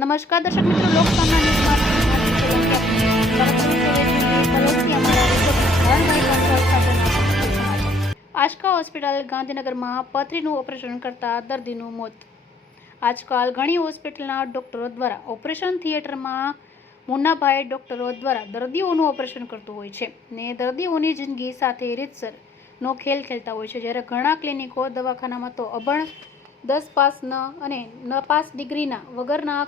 નમસ્કાર દર્શક મિત્રો સમાચાર. આશકા હોસ્પિટલ ગાંધીનગરમાં પથરીનું ઓપરેશન કરતા દર્દીનું મોત આજકાલ ઘણી હોસ્પિટલના ડોક્ટરો દ્વારા ઓપરેશન થિયેટરમાં મુન્નાભાઈ ડૉક્ટરો દ્વારા દર્દીઓનું ઓપરેશન કરતું હોય છે ને દર્દીઓની જિંદગી સાથે રીતસર નો ખેલ ખેલતા હોય છે જ્યારે ઘણા ક્લિનિકો, દવાખાનામાં તો અભણ દસ પાસ ન અને ન પાસ ડિગ્રીના વગરના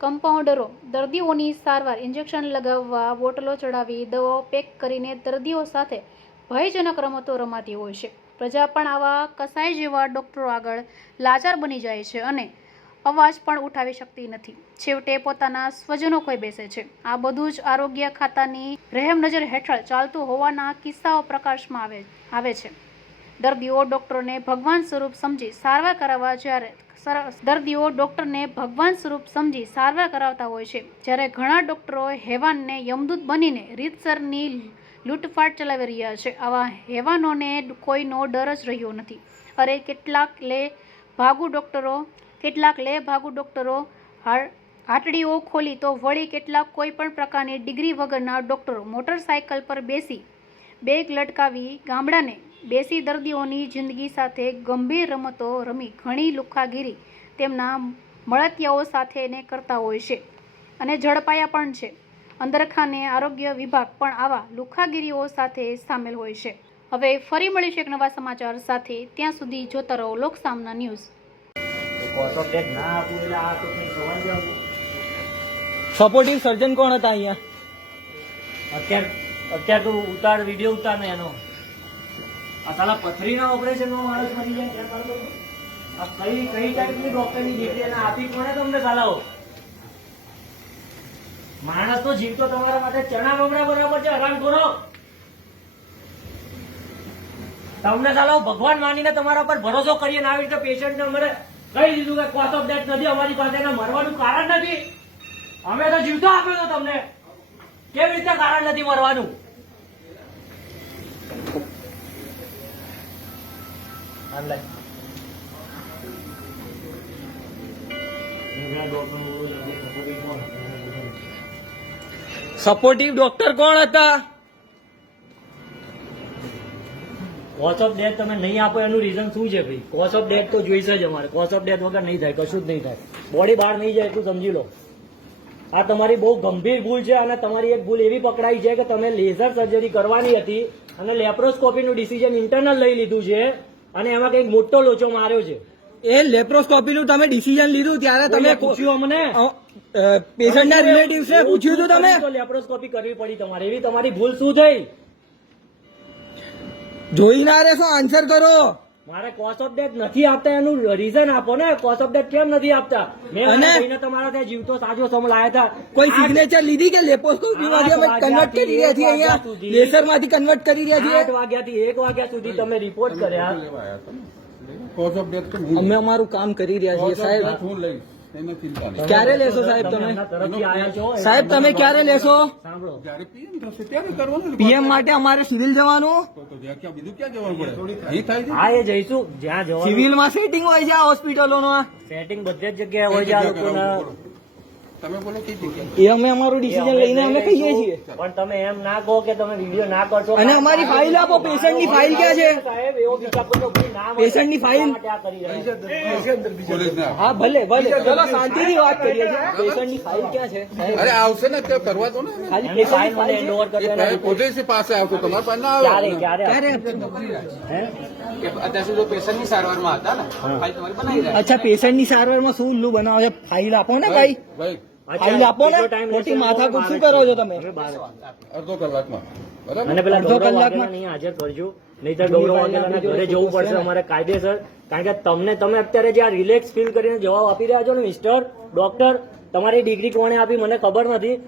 કમ્પાઉન્ડરો દર્દીઓની સારવાર ઇન્જેક્શન લગાવવા, બોટલો ચડાવી, દવાઓ પેક કરીને દર્દીઓ સાથે ભયજનક રમતો રમાતી હોય છે. પ્રજા પણ આવા કસાઈ જેવા ડૉક્ટરો આગળ લાચાર બની જાય છે અને અવાજ પણ ઉઠાવી શકતી નથી. છેવટે પોતાના સ્વજનો કોઈ બેસે છે. આ બધું જ આરોગ્ય ખાતાની રહેમ નજર હેઠળ ચાલતું હોવાના કિસ્સાઓ પ્રકાશમાં આવે આવે છે. દર્દીઓ ડૉક્ટરોને ભગવાન સ્વરૂપ સમજી સારવાર કરાવવા જ્યારે દર્દીઓ ડૉક્ટરને ભગવાન સ્વરૂપ સમજી સારવાર કરાવતા હોય છે. જ્યારે ઘણા ડૉક્ટરો હેવાનને યમદૂત બનીને રીતસરની લૂંટફાટ ચલાવી રહ્યા છે. આવા હેવાનોને કોઈનો ડર જ રહ્યો નથી. અરે, કેટલાક લે ભાગુ ડૉક્ટરો, કેટલાક લે ભાગુ ડૉક્ટરો હાટડીઓ ખોલી તો વળી કેટલાક કોઈ પણ પ્રકારની ડિગ્રી વગરના ડૉક્ટરો મોટરસાયકલ પર બેસી બેગ લટકાવી ગામડાને બેસી દર્દીઓની જિંદગી સાથે ગંભીર રમતો રમી ઘણી લુખાગીરી તેમના મળતિયાઓ સાથેને કરતા હોય છે. અને ઝડપાયા પણ છે. અંદરખાને આરોગ્ય વિભાગ પણ આવા લુખાગીરીઓ સાથે સામેલ હોય છે. હવે ફરી મળીશું એક નવા સમાચાર સાથે. ત્યાં સુધી જોતા રહો લોકસામના ન્યૂઝ. સપોર્ટિવ સર્જન કોણ હતા અહીંયા? અત્યાર અત્યાર તું ઉતાર વીડિયો ઉતાર ને એનો. આ સાલા પથરીના ઓપરેશન નો માણસ મરી જાય? આ કઈ કઈ ટાઈપની ડોક્ટરની ડિગ્રી એને આપી કોને તમને સાલાઓ? માણસ તો જીવતો તમારા માટે ચણા બમણા બરાબર છે હરામ કરો. તમને ચાલો ભગવાન માનીને તમારા પર ભરોસો કરીએ ને આવી રીતે પેશન્ટને અમારે કહી દીધું કે કોસ ઓફ ડેથ નથી, અમારી પાસે એને મરવાનું કારણ નથી. અમે તો જીવતો આપ્યો હતો તમને. કેવી રીતે કારણ નથી મરવાનું? સપોર્ટિવ ડોક્ટર કોણ હતા? કોસ ઓફ ડેથ તમે નહીં આપો એનું રીઝન શું છે ભાઈ? કોસ ઓફ ડેથ તો જોઈશે જ અમારે. કોસ ઓફ ડેથ વગર નહીં થાય, કશું જ નહીં થાય. બોડી બહાર નહીં જાય એટલું સમજી લો. આ તમારી બહુ ગંભીર ભૂલ છે અને તમારી એક ભૂલ એવી પકડાઈ છે કે તમે લેઝર સર્જરી કરવાની હતી અને લેપ્રોસ્કોપીનું ડિસિઝન ઇન્ટરનલ લઈ લીધું છે. અને એમાં કંઈક મોટો લોચો માર્યો છે. એ લેપ્રોસ્કોપી નું તમે ડિસિઝન લીધું ત્યારે તમે પૂછ્યું અમને? પેશન્ટના રિલેટિવ્સ ને પૂછ્યું હતું તમે? લેપ્રોસ્કોપી કરવી પડી તમારે. એવી તમારી ભૂલ શું થઈ? જોઈ ના રે શું આન્સર કરો મારે કોસ અપડેટ નથી આપતા એનું રીઝન આપો ને. કોસ અપડેટ કેમ નથી આપતા? મેં અને- તમારા ત્યાં જીવતો સાજો સમ લાયા હતા. કોઈ સિગ્નેચર લીધી કે લેપોસ્કોપી માંથી કન્વર્ટ કરી રહ્યા છીએ અહીંયા? લેસરમાંથી કન્વર્ટ કરી રહ્યા આઠ વાગ્યા વાગ્યાથી એક વાગ્યા સુધી તમે રિપોર્ટ કર્યા. કોઝ ઓફ ડેથ તો હું? અમે અમારું કામ કરી રહ્યા છીએ સાહેબ. હું લઈશ ક્યારે લેશો સાહેબ તમે સાહેબ તમે ક્યારે લેશો? સાંભળો જ્યારે પીએમ થશે ત્યારે કરવાનું પીએમ માટે અમારે સિવિલ જવાનું. તો તો જ્યાં ક્યાં બીજું ક્યાં જવાનું પડે? અહીં થાય હા એ જઈશું. જ્યાં જવાનું. સિવિલમાં સેટિંગ હોય છે આ હોસ્પિટલોનું સેટિંગ બધે જ જગ્યાએ હોય છે આ લોકોના. તમે બોલો એ અમે અમારું ડિસિઝન લઈને અમે કહીએ છીએ. પણ તમે એમ ના કહો કે તમે વીડિયો ના કરશો. અને અમારી ફાઇલ આપો પેશન્ટની ફાઇલ ક્યાં છે? સાહેબ એવો બીજા કોઈ નામ હોય પેશન્ટની ફાઇલ? ના. હા ભલે ભલે. ચલો શાંતિથી વાત કરીએ છીએ. પેશન્ટની ફાઇલ ક્યાં છે? અરે આવશે ને તે કરવા દો ને. ખાલી પેશન્ટ મને ફાઇલ hand over કરી ભાઈ પાસે આવતો તમારે પાસે ના આવે. ક્યારે ક્યારે હે? કે અત્યાર સુધી પેશન્ટની સારવારમાં હતા ને. ફાઇલ તમારી બનાવી અચ્છા પેશન્ટની સારવારમાં શું ઉલ્લુ બનાવો છો? ફાઇલ આપો ને ભાઈ. ભાઈ અચ્છા, આપો ને મોટી માથા ખોટી શું કરો છો તમે? અડધો કલાકમાં. બરાબર? અને પેલા અડધો કલાકમાં- નહીં હાજર કરજો. નહીતર ગૌરવ વાઘેલાના ઘરે જવું પડશે અમારે કાયદેસર. કારણ કે તમને તમે અત્યારે જે આ રિલેક્સ ફીલ કરીને જવાબ આપી રહ્યા છો ને મિસ્ટર ડોક્ટર તમારી ડિગ્રી કોણે આપી મને ખબર નથી.